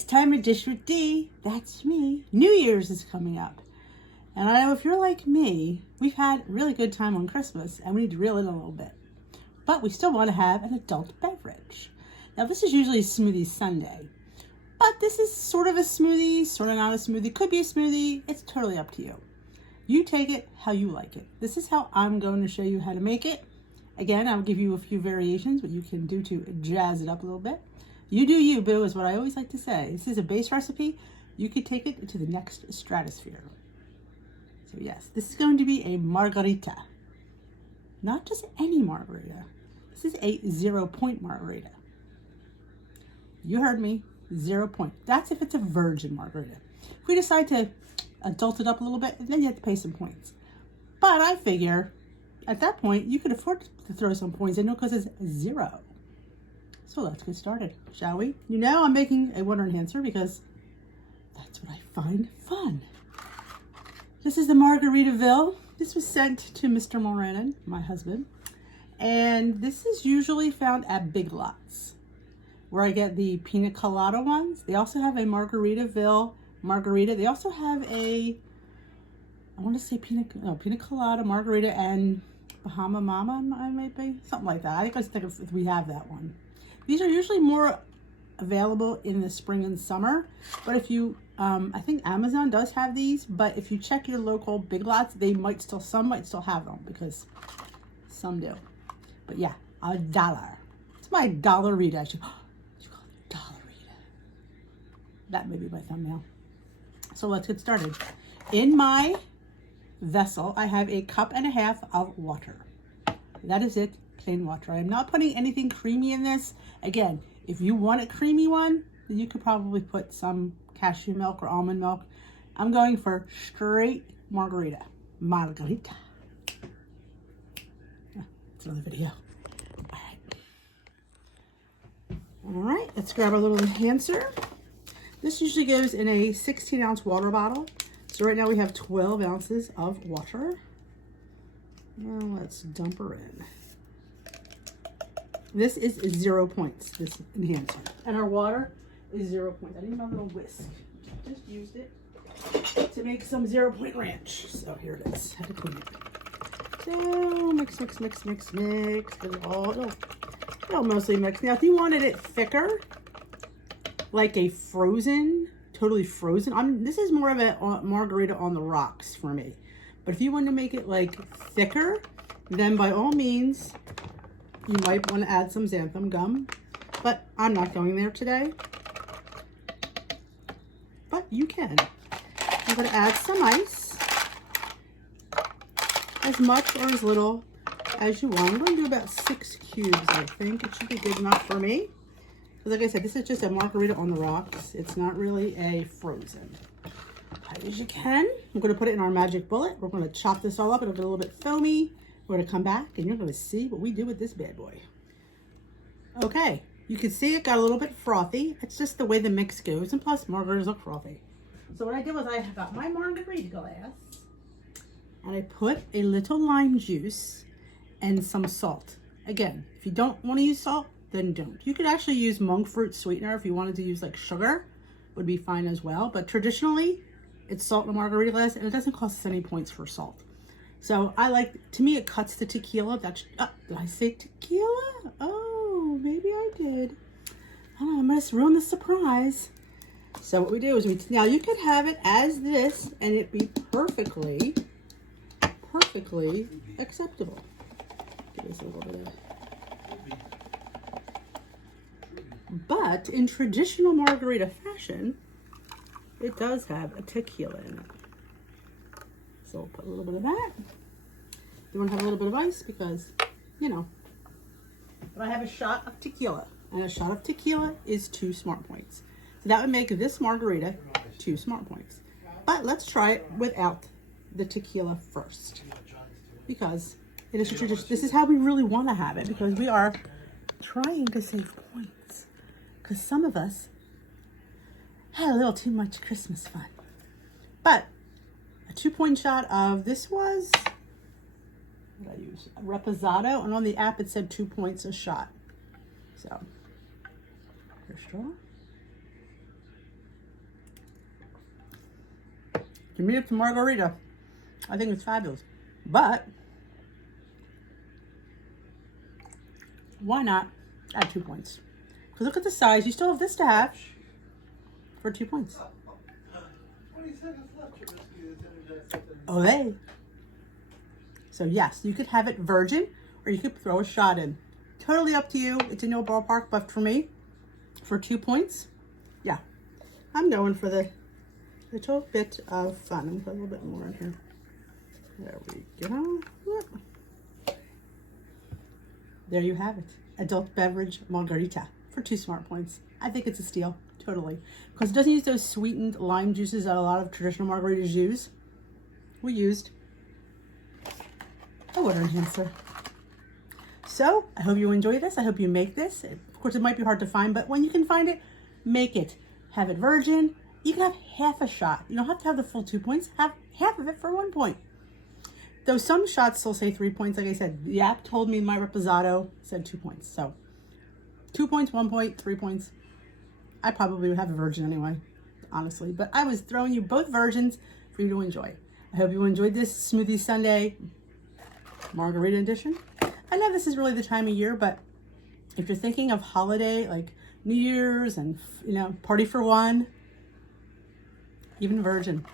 It's time to dish with D. That's me. New Year's is coming up. And I know if you're like me, we've had a really good time on Christmas and we need to reel in a little bit. But we still want to have an adult beverage. Now this is usually a smoothie Sunday. But this is sort of a smoothie, sort of not a smoothie. Could be a smoothie. It's totally up to you. You take it how you like it. This is how I'm going to show you how to make it. Again, I'll give you a few variations, what you can do to jazz it up a little bit. You do you, boo, is what I always like to say. This is a base recipe. You could take it to the next stratosphere. So yes, this is going to be a margarita. Not just any margarita. This is a 0-point margarita. You heard me, 0 point. That's if it's a virgin margarita. If we decide to adult it up a little bit, then you have to pay some points. But I figure at that point, you could afford to throw some points in because it's 0. So let's get started, shall we? You know I'm making a water enhancer because that's what I find fun. This is the Margaritaville. This was sent to Mr. Moran, my husband. And this is usually found at Big Lots, where I get the pina colada ones. They also have a Margaritaville margarita. They also have a, I want to say pina colada, margarita, and Bahama Mama, I might be, something like that. I think if we have that one. These are usually more available in the spring and summer, but if you, I think Amazon does have these, but if you check your local Big Lots, some might still have them because some do. But yeah, $1. It's my dollar Rita. You call it dollar Rita. That may be my thumbnail. So let's get started. In my vessel, I have 1.5 cups of water. That is it, plain water. I'm not putting anything creamy in this. Again, if you want a creamy one, then you could probably put some cashew milk or almond milk. I'm going for straight margarita. Margarita. It's another video. All right, let's grab our little enhancer. This usually goes in a 16-ounce water bottle. So right now we have 12 ounces of water. Now let's dump her in. This is 0 points, this enhancer. And our water is 0 points. I need my little whisk. Just used it to make some 0-point ranch. So here it is. Had to clean it. So mix, mix, mix, mix, mix. It'll mostly mix. Now if you wanted it thicker, like a frozen, totally frozen. This is more of a margarita on the rocks for me. But if you want to make it like thicker, then by all means, you might want to add some xanthan gum. But I'm not going there today. But you can. I'm going to add some ice. As much or as little as you want. I'm going to do about 6 cubes, I think. It should be good enough for me. Because like I said, this is just a margarita on the rocks. It's not really a frozen. Tight as you can. I'm going to put it in our magic bullet. We're going to chop this all up. It'll get a little bit foamy. We're going to come back and you're going to see what we do with this bad boy. Okay, you can see it got a little bit frothy. It's just the way the mix goes. And plus, margaritas look frothy. So what I did was I got my margarita glass. And I put a little lime juice and some salt. Again, if you don't want to use salt, then don't. You could actually use monk fruit sweetener if you wanted to use like sugar, would be fine as well. But traditionally, it's salt in a margarita glass and it doesn't cost us any points for salt. So to me, it cuts the tequila. Did I say tequila? Oh, maybe I did. Oh, I must ruin the surprise. So what we do is now you could have it as this and it be perfectly acceptable. Give this a little bit of. But in traditional margarita fashion, it does have a tequila in it. So we'll put a little bit of that. You want to have a little bit of ice because, you know. But I have a shot of tequila. And a shot of tequila is 2 smart points. So that would make this margarita 2 smart points. But let's try it without the tequila first. Because it is a tradition. This is how we really want to have it. Because we are trying to save points. Because some of us had a little too much Christmas fun. But a 2-point shot of this was, what did I use? A Reposado, and on the app it said 2 points a shot. So, first straw. To me, it's a margarita. I think it's fabulous. But why not add 2 points? Because look at the size. You still have this to have for 2 points. 20 seconds left, Trubisky. Olay. So yes, you could have it virgin or you could throw a shot in. Totally up to you. It's in your ballpark, but for me, for 2 points, yeah, I'm going for the little bit of fun. I'm going to put a little bit more in here. There we go. Yep. There you have it. Adult beverage margarita for 2 smart points. I think it's a steal, totally. Because it doesn't use those sweetened lime juices that a lot of traditional margaritas use. We used a water enhancer. So, I hope you enjoy this. I hope you make this. Of course, it might be hard to find, but when you can find it, make it. Have it virgin. You can have half a shot. You don't have to have the full 2 points. Have half of it for 1 point. Though some shots still say 3 points. Like I said, the app told me my reposado said 2 points. So 2 points, 1 point, 3 points. I probably would have a virgin anyway, honestly. But I was throwing you both virgins for you to enjoy. I hope you enjoyed this Smoothie Sunday Margarita edition. I know this is really the time of year, but if you're thinking of holiday, like New Year's and, you know, party for one, even virgin,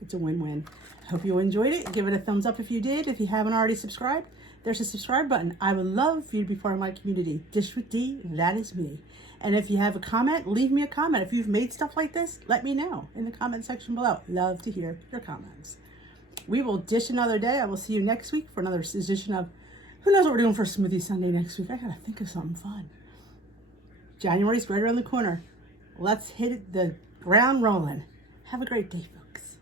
it's a win-win. I hope you enjoyed it. Give it a thumbs up if you did. If you haven't already subscribed, there's a subscribe button. I would love for you to be part of my community. Dish with D, that is me. And if you have a comment, leave me a comment. If you've made stuff like this, let me know in the comment section below. Love to hear your comments. We will dish another day. I will see you next week for another edition of, who knows what we're doing for Smoothie Sunday next week. I gotta think of something fun. January's right around the corner. Let's hit the ground rolling. Have a great day, folks.